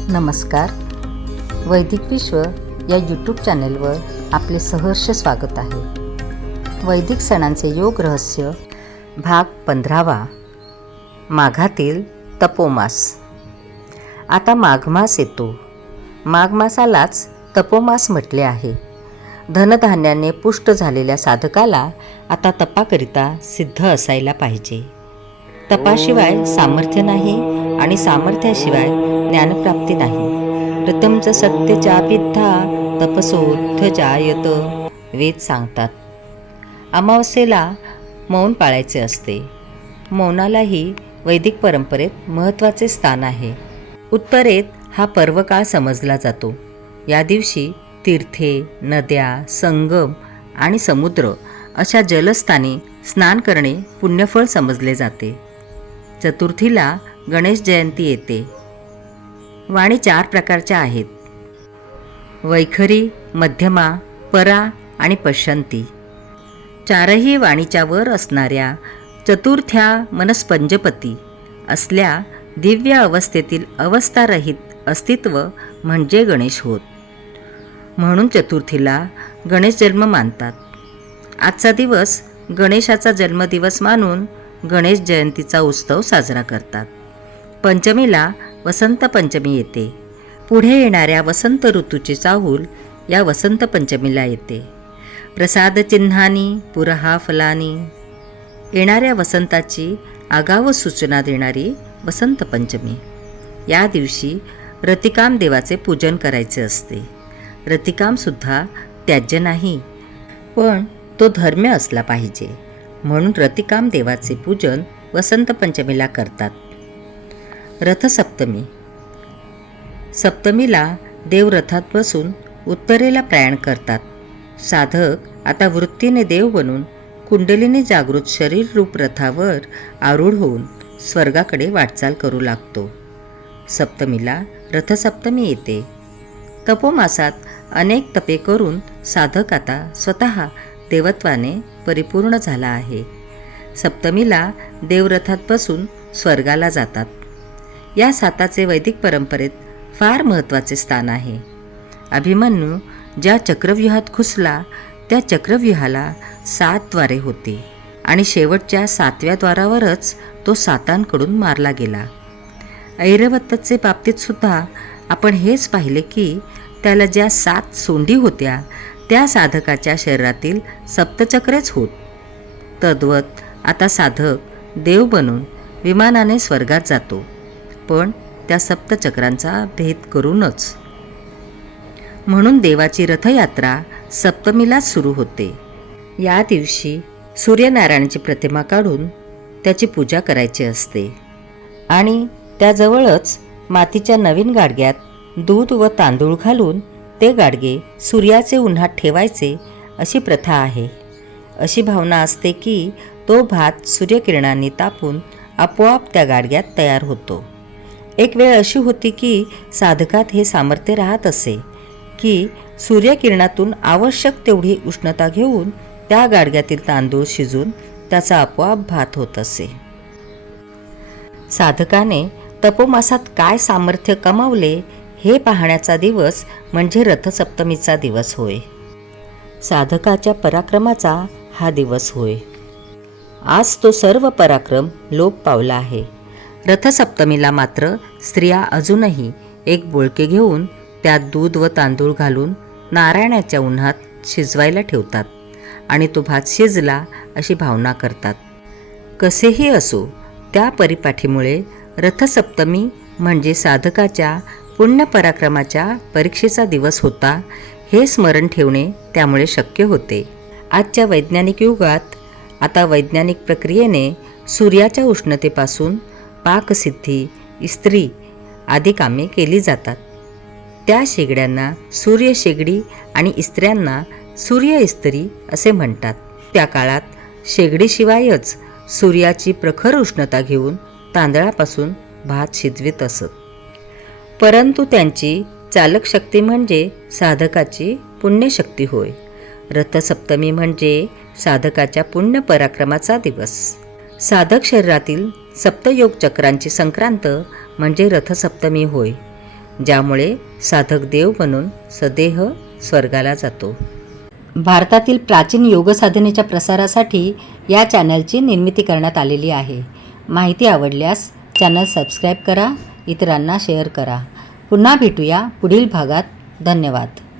नमस्कार. वैदिक विश्व या यूट्यूब चॅनेलवर आपले सहर्ष स्वागत आहे. वैदिक सणांचे योग रहस्य भाग 15वा. माघातील तपोमास. आता माघमास येतो. माघ मासालाच तपोमास म्हटले आहे. धनधान्याने पुष्ट झालेल्या साधकाला आता तपाकरिता सिद्ध असायला पाहिजे. तपाशिवाय सामर्थ्य नाही आणि सामर्थ्याशिवाय ज्ञानप्राप्ती नाही. ऋतमच सत्यचापिद्धा तपसोऽध्य जायत वेद सांगतात. अमावस्येला मौन पाळायचे असते. मौनालाही वैदिक परंपरेत महत्त्वाचे स्थान आहे. उत्तरेत हा पर्वकाळ समजला जातो. या दिवशी तीर्थे, नद्या, संगम आणि समुद्र अशा जलस्थानी स्नान करणे पुण्यफळ समजले जाते. चतुर्थीला गणेश जयंती येते. वाणी 4 प्रकारच्या आहेत: वैखरी, मध्यमा, परा आणि पश्यंती. चारही वाणीच्या वर असणाऱ्या चतुर्थ्या मनस्पंजपती असल्या दिव्य अवस्थेतील अवस्थारहित अस्तित्व म्हणजे गणेश होत. म्हणून चतुर्थीला गणेश जन्म मानतात. आजचा दिवस गणेशाचा जन्मदिवस मानून गणेश जयंतीचा उत्सव साजरा करतात. पंचमीला वसंत पंचमी येते. पुढे येणाऱ्या वसंत ऋतूची चाहूल या वसंत पंचमीला येते. प्रसाद चिन्हानी पुरहा फलानी. येणाऱ्या वसंताची आगाव सूचना देणारी वसंत पंचमी. या दिवशी रतिकाम देवाचे पूजन करायचे असते. रतिकामसुद्धा त्याज्य नाही, पण तो धर्म्य असला पाहिजे. म्हणून रतिकाम देवाचे पूजन वसंत पंचमीला करतात. रथसप्तमी. सप्तमीला देव रथात बसून उत्तरेला प्रयाण करतात. साधक आता वृत्तीने देव बनून कुंडलीने जागृत शरीररूप रथावर आरूढ होऊन स्वर्गाकडे वाटचाल करू लागतो. सप्तमीला रथसप्तमी येते. तपोमासात अनेक तपे करून साधक आता स्वतः देवत्वाने परिपूर्ण झाला आहे. सप्तमीला देवरथात बसून स्वर्गाला जातात. या साताचे वैदिक परंपरेत फार महत्त्वाचे स्थान आहे. अभिमन्यू ज्या चक्रव्यूहात घुसला त्या चक्रव्यूहाला 7 द्वारे होते आणि शेवटच्या 7व्या द्वारावरच तो सातांकडून मारला गेला. ऐरावताचे बाबतीत सुद्धा आपण हेच पाहिले की त्याला ज्या 7 सोंडी होत्या त्या साधकाच्या शरीरातील सप्तचक्रेच होत. तद्वत आता साधक देव बनून विमानाने स्वर्गात जातो, पण त्या सप्तचक्रांचा भेद करूनच. म्हणून देवाची रथयात्रा सप्तमीलाच सुरू होते. या दिवशी सूर्यनारायणाची प्रतिमा काढून त्याची पूजा करायची असते आणि त्याजवळच मातीच्या नवीन गाडग्यात दूध व तांदूळ घालून ते गाडगे सूर्याचे उन्हात ठेवायचे अशी प्रथा आहे. अशी भावना असते की तो भात सूर्यकिरणांनी तापून आपोआप त्या गाडग्यात तयार होतो. एक वेळ अशी होती की साधकात हे सामर्थ्य राहत असे की सूर्यकिरणातून आवश्यक तेवढी उष्णता घेऊन त्या गाडग्यातील तांदूळ शिजून त्याचा आपोआप भात होत असे. साधकाने तपोमासात काय सामर्थ्य कमावले हे पाहण्याचा दिवस म्हणजे रथसप्तमीचा दिवस होय. साधकाच्या पराक्रमाचा हा दिवस होय. आज तो सर्व पराक्रम लोप पावला आहे. रथसप्तमीला मात्र स्त्रिया अजूनही एक बोळके घेऊन त्यात दूध व तांदूळ घालून नारायणाच्या उन्हात शिजवायला ठेवतात आणि तो भात शिजला अशी भावना करतात. कसेही असो, त्या परिपाठीमुळे रथसप्तमी म्हणजे साधकाच्या पुण्यपराक्रमाच्या परीक्षेचा दिवस होता हे स्मरण ठेवणे त्यामुळे शक्य होते. आजच्या वैज्ञानिक युगात आता वैज्ञानिक प्रक्रियेने सूर्याच्या उष्णतेपासून पाकसिद्धी, इस्त्री आदी कामे केली जातात. त्या शेगड्यांना सूर्य शेगडी आणि इस्त्र्यांना सूर्य इस्त्री असे म्हणतात. त्या काळात शेगडीशिवायच सूर्याची प्रखर उष्णता घेऊन तांदळापासून भात शिजवित असत. परंतु त्यांची चालक शक्ती म्हणजे साधकाची पुण्यशक्ती होय. रथसप्तमी म्हणजे साधकाच्या पुण्य पराक्रमाचा दिवस. साधक शरीरातील सप्तयोग चक्रांची संक्रांत म्हणजे रथसप्तमी होय. ज्यामुळे साधक देव बनून सदेह स्वर्गाला जातो. भारतातील प्राचीन योगसाधनेच्या प्रसारासाठी या चॅनलची निर्मिती करण्यात आलेली आहे. माहिती आवडल्यास चॅनल सबस्क्राईब करा, इतरांना शेअर करा. पुन्हा भेटूया पुढील भागात. धन्यवाद.